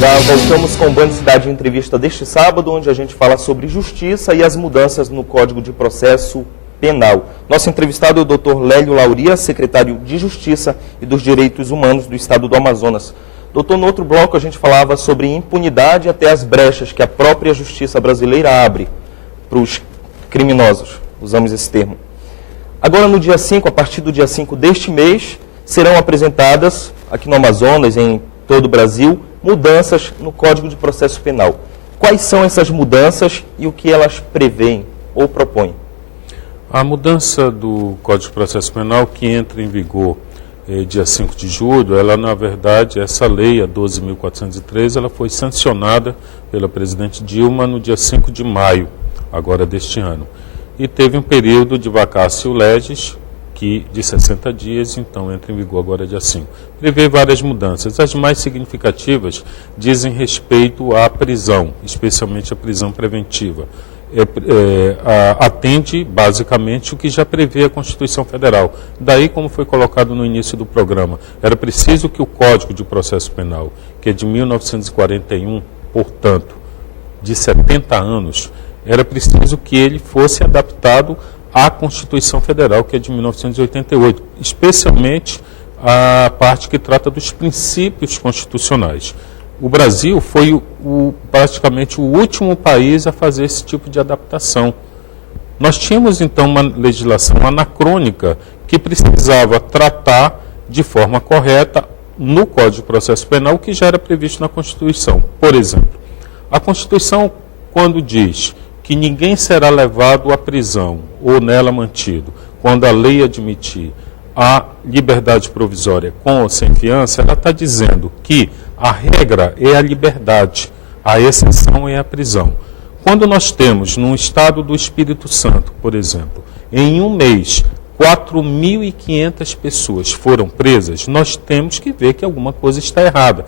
Já voltamos com o Band Cidade Entrevista deste sábado, onde a gente fala sobre justiça e as mudanças no Código de Processo Penal. Nosso entrevistado é o Dr. Lélio Lauria, secretário de Justiça e dos Direitos Humanos do Estado do Amazonas. Doutor, no outro bloco a gente falava sobre impunidade até as brechas que a própria justiça brasileira abre para os criminosos, usamos esse termo. Agora, no dia 5, a partir do dia 5 deste mês, serão apresentadas, aqui no Amazonas, em todo o Brasil, mudanças no Código de Processo Penal. Quais são essas mudanças e o que elas prevêem ou propõem? A mudança do Código de Processo Penal, que entra em vigor dia 5 de julho, ela, na verdade, essa lei, a 12.403, ela foi sancionada pela presidente Dilma no dia 5 de maio, agora deste ano. E teve um período de vacatio legis, que de 60 dias, então entra em vigor agora dia 5. Prevê várias mudanças. As mais significativas dizem respeito à prisão, especialmente a prisão preventiva. Atende basicamente o que já prevê a Constituição Federal. Daí, como foi colocado no início do programa, era preciso que o Código de Processo Penal, que é de 1941, portanto, de 70 anos, era preciso que ele fosse adaptado à Constituição Federal, que é de 1988, especialmente a parte que trata dos princípios constitucionais. O Brasil foi praticamente o último país a fazer esse tipo de adaptação. Nós tínhamos, então, uma legislação anacrônica que precisava tratar de forma correta no Código de Processo Penal o que já era previsto na Constituição. Por exemplo, a Constituição, quando diz que ninguém será levado à prisão ou nela mantido, quando a lei admitir a liberdade provisória com ou sem fiança, ela está dizendo que a regra é a liberdade, a exceção é a prisão. Quando nós temos, no estado do Espírito Santo, por exemplo, em um mês, 4.500 pessoas foram presas, nós temos que ver que alguma coisa está errada.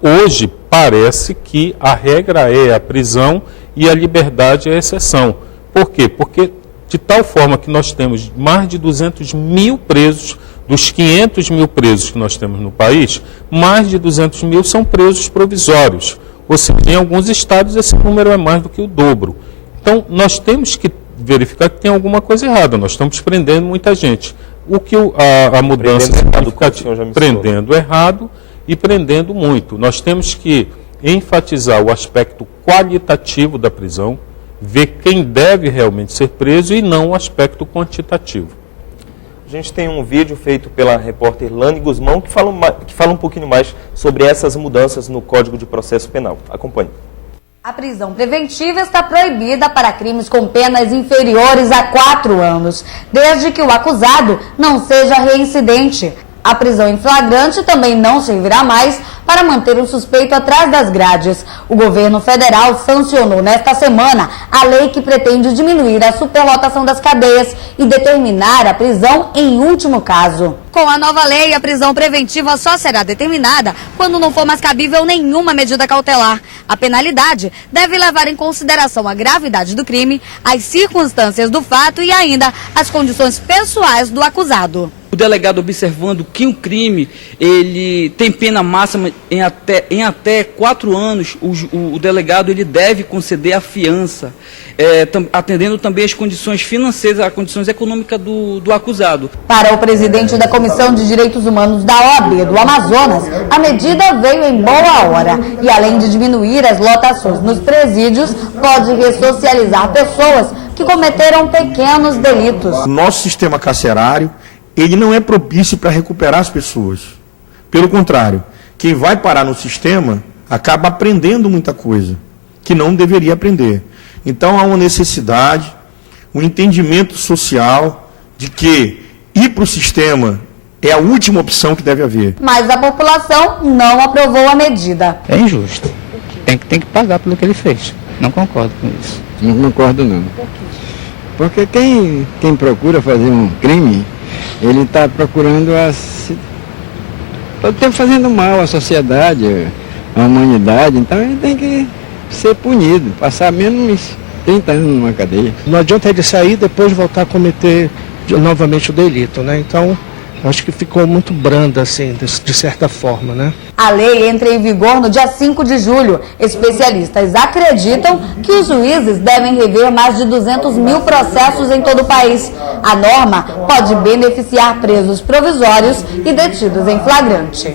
Hoje parece que a regra é a prisão e a liberdade é a exceção. Por quê? Porque de tal forma que nós temos mais de 200 mil presos, dos 500 mil presos que nós temos no país, mais de 200 mil são presos provisórios. Ou seja, em alguns estados esse número é mais do que o dobro. Então, nós temos que verificar que tem alguma coisa errada. Nós estamos prendendo muita gente. O que a mudança significativa, prendendo errado e prendendo muito. Nós temos que enfatizar o aspecto qualitativo da prisão, ver quem deve realmente ser preso e não o aspecto quantitativo. A gente tem um vídeo feito pela repórter Lani Guzmão que fala um pouquinho mais sobre essas mudanças no Código de Processo Penal. Acompanhe. A prisão preventiva está proibida para crimes com penas inferiores a 4 anos, desde que o acusado não seja reincidente. A prisão em flagrante também não servirá mais para manter o suspeito atrás das grades. O governo federal sancionou nesta semana a lei que pretende diminuir a superlotação das cadeias e determinar a prisão em último caso. Com a nova lei, a prisão preventiva só será determinada quando não for mais cabível nenhuma medida cautelar. A penalidade deve levar em consideração a gravidade do crime, as circunstâncias do fato e ainda as condições pessoais do acusado. O delegado, observando que um crime ele tem pena máxima em até 4 anos, o delegado ele deve conceder a fiança, atendendo também as condições financeiras, as condições econômicas do acusado. Para o presidente da Comissão de Direitos Humanos da OAB do Amazonas, a medida veio em boa hora e, além de diminuir as lotações nos presídios, pode ressocializar pessoas que cometeram pequenos delitos. Nosso sistema carcerário ele não é propício para recuperar as pessoas. Pelo contrário, quem vai parar no sistema acaba aprendendo muita coisa que não deveria aprender. Então há uma necessidade, um entendimento social de que ir para o sistema é a última opção que deve haver. Mas a população não aprovou a medida. É injusto. Tem que pagar pelo que ele fez. Não concordo com isso. Não concordo não. Porque quem procura fazer um crime, ele está procurando todo tempo fazendo mal à sociedade, à humanidade, então ele tem que ser punido, passar menos 30 anos numa cadeia. Não adianta ele sair e depois voltar a cometer novamente o delito, né? Então Acho que ficou muito branda, assim, de certa forma, né? A lei entra em vigor no dia 5 de julho. Especialistas acreditam que os juízes devem rever mais de 200 mil processos em todo o país. A norma pode beneficiar presos provisórios e detidos em flagrante.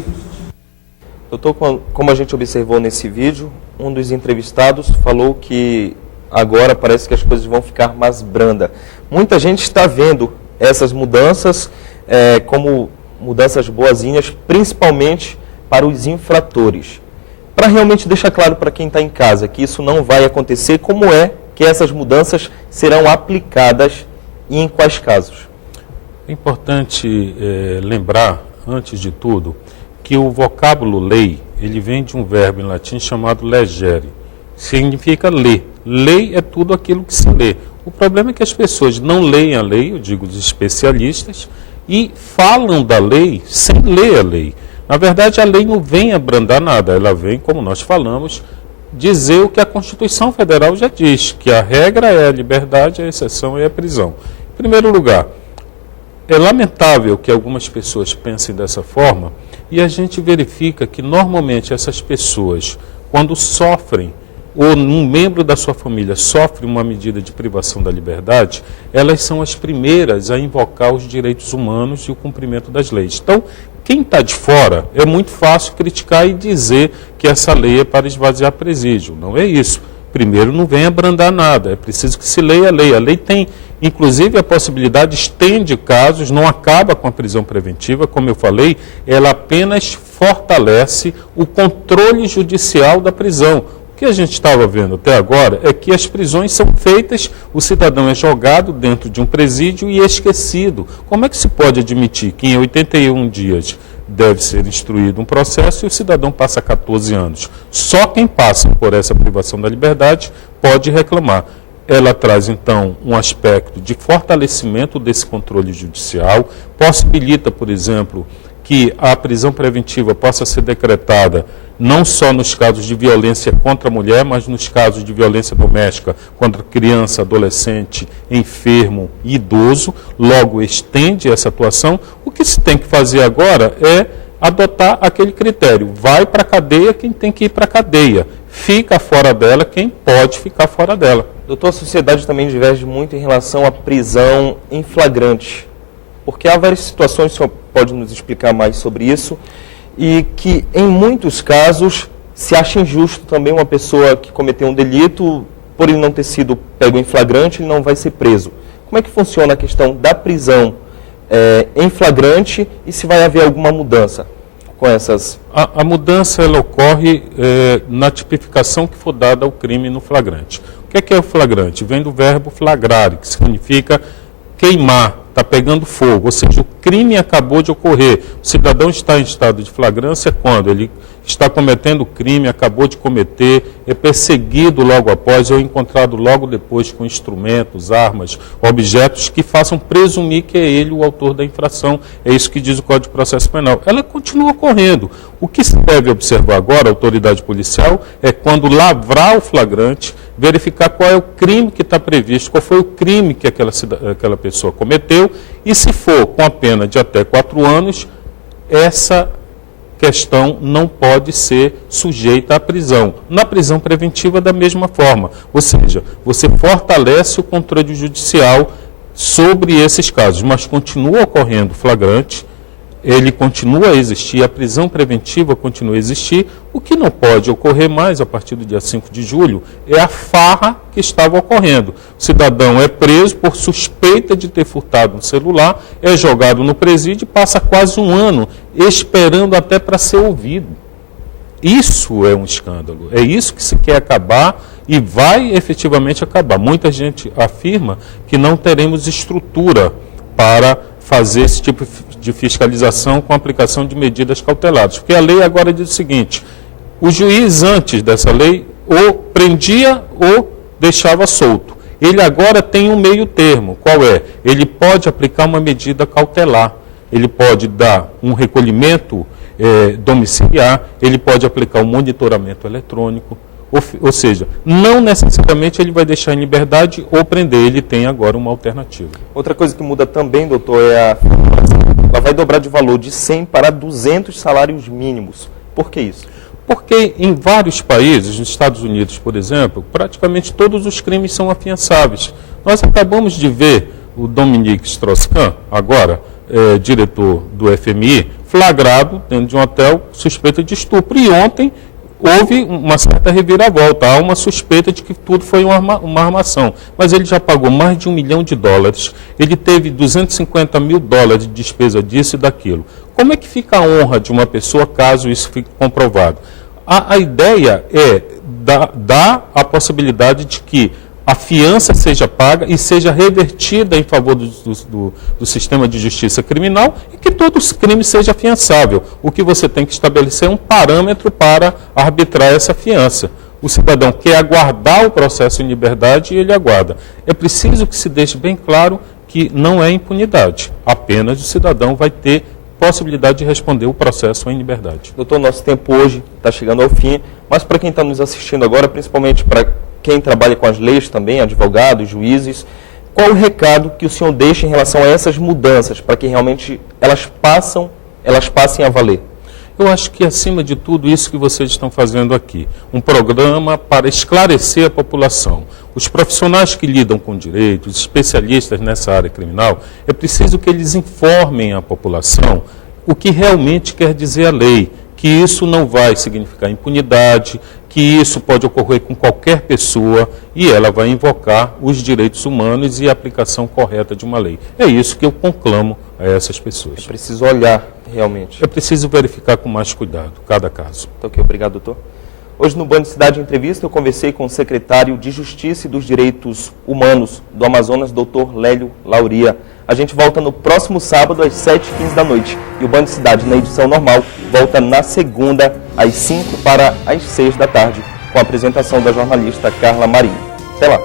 Doutor, como a gente observou nesse vídeo, um dos entrevistados falou que agora parece que as coisas vão ficar mais brandas. Muita gente está vendo essas mudanças como mudanças boazinhas, principalmente para os infratores. Para realmente deixar claro para quem está em casa que isso não vai acontecer, como é que essas mudanças serão aplicadas e em quais casos? É importante lembrar, antes de tudo, que o vocábulo lei, ele vem de um verbo em latim chamado legere, significa ler. Lei é tudo aquilo que se lê. O problema é que as pessoas não leem a lei, eu digo os especialistas, e falam da lei sem ler a lei. Na verdade, a lei não vem abrandar nada, ela vem, como nós falamos, dizer o que a Constituição Federal já diz, que a regra é a liberdade, a exceção é a prisão. Em primeiro lugar, é lamentável que algumas pessoas pensem dessa forma, e a gente verifica que normalmente essas pessoas, quando sofrem, ou um membro da sua família sofre uma medida de privação da liberdade, elas são as primeiras a invocar os direitos humanos e o cumprimento das leis. Então, quem está de fora, é muito fácil criticar e dizer que essa lei é para esvaziar presídio. Não é isso. Primeiro, não vem abrandar nada, é preciso que se leia a lei. A lei tem, inclusive, a possibilidade, estende casos, não acaba com a prisão preventiva, como eu falei, ela apenas fortalece o controle judicial da prisão. O que a gente estava vendo até agora é que as prisões são feitas, o cidadão é jogado dentro de um presídio e esquecido. Como é que se pode admitir que em 81 dias deve ser instruído um processo e o cidadão passa 14 anos? Só quem passa por essa privação da liberdade pode reclamar. Ela traz, então, um aspecto de fortalecimento desse controle judicial, possibilita, por exemplo, que a prisão preventiva possa ser decretada não só nos casos de violência contra a mulher, mas nos casos de violência doméstica contra criança, adolescente, enfermo e idoso, logo estende essa atuação. O que se tem que fazer agora é adotar aquele critério. Vai para a cadeia quem tem que ir para a cadeia. Fica fora dela quem pode ficar fora dela. Doutor, a sociedade também diverge muito em relação à prisão em flagrante, porque há várias situações, o senhor pode nos explicar mais sobre isso, e que em muitos casos se acha injusto também uma pessoa que cometeu um delito, por ele não ter sido pego em flagrante, ele não vai ser preso. Como é que funciona a questão da prisão em flagrante e se vai haver alguma mudança com essas? A mudança ela ocorre na tipificação que for dada ao crime no flagrante. O que é o flagrante? Vem do verbo flagrare, que significa queimar, está pegando fogo, ou seja, o crime acabou de ocorrer. O cidadão está em estado de flagrância quando ele está cometendo o crime, acabou de cometer, é perseguido logo após ou encontrado logo depois com instrumentos, armas, objetos que façam presumir que é ele o autor da infração. É isso que diz o Código de Processo Penal. Ela continua ocorrendo. O que se deve observar agora, a autoridade policial, é quando lavrar o flagrante, verificar qual é o crime que está previsto, qual foi o crime que aquela pessoa cometeu, e se for com a pena de até 4 anos, essa questão não pode ser sujeita à prisão. Na prisão preventiva, da mesma forma. Ou seja, você fortalece o controle judicial sobre esses casos, mas continua ocorrendo flagrante, ele continua a existir, a prisão preventiva continua a existir. O que não pode ocorrer mais a partir do dia 5 de julho é a farra que estava ocorrendo. O cidadão é preso por suspeita de ter furtado um celular, é jogado no presídio e passa quase um ano esperando até para ser ouvido. Isso é um escândalo, é isso que se quer acabar e vai efetivamente acabar. Muita gente afirma que não teremos estrutura para fazer esse tipo de fiscalização com aplicação de medidas cautelares. Porque a lei agora diz o seguinte: o juiz antes dessa lei ou prendia ou deixava solto. Ele agora tem um meio termo. Qual é? Ele pode aplicar uma medida cautelar. Ele pode dar um recolhimento domiciliar, ele pode aplicar um monitoramento eletrônico. Ou seja, não necessariamente ele vai deixar em liberdade ou prender, ele tem agora uma alternativa. Outra coisa que muda também, doutor, é a ela vai dobrar de valor de 100 para 200 salários mínimos. Por que isso? Porque em vários países, nos Estados Unidos, por exemplo, praticamente todos os crimes são afiançáveis. Nós acabamos de ver o Dominique Strauss-Kahn, agora diretor do FMI, flagrado dentro de um hotel suspeito de estupro. E ontem houve uma certa reviravolta, há uma suspeita de que tudo foi uma armação. Mas ele já pagou mais de $1 milhão, ele teve $250 mil de despesa disso e daquilo. Como é que fica a honra de uma pessoa caso isso fique comprovado? A ideia é dar a possibilidade de que a fiança seja paga e seja revertida em favor do sistema de justiça criminal e que todo crime seja afiançável. O que você tem que estabelecer é um parâmetro para arbitrar essa fiança. O cidadão quer aguardar o processo em liberdade e ele aguarda. É preciso que se deixe bem claro que não é impunidade. Apenas o cidadão vai ter possibilidade de responder o processo em liberdade. Doutor, nosso tempo hoje está chegando ao fim, mas para quem está nos assistindo agora, principalmente para quem trabalha com as leis também, advogados, juízes, qual o recado que o senhor deixa em relação a essas mudanças, para que realmente elas passem a valer? Eu acho que, acima de tudo, isso que vocês estão fazendo aqui, um programa para esclarecer a população. Os profissionais que lidam com direitos, especialistas nessa área criminal, é preciso que eles informem a população o que realmente quer dizer a lei, que isso não vai significar impunidade, que isso pode ocorrer com qualquer pessoa e ela vai invocar os direitos humanos e a aplicação correta de uma lei. É isso que eu conclamo a essas pessoas. É preciso olhar realmente. É preciso verificar com mais cuidado cada caso. Tá ok, obrigado, doutor. Hoje no Band Cidade Entrevista eu conversei com o secretário de Justiça e dos Direitos Humanos do Amazonas, doutor Lélio Lauria. A gente volta no próximo sábado às 7h15 da noite. E o Band Cidade, na edição normal, volta na segunda às 5 para as 6 da tarde, com a apresentação da jornalista Carla Marinho. Até lá.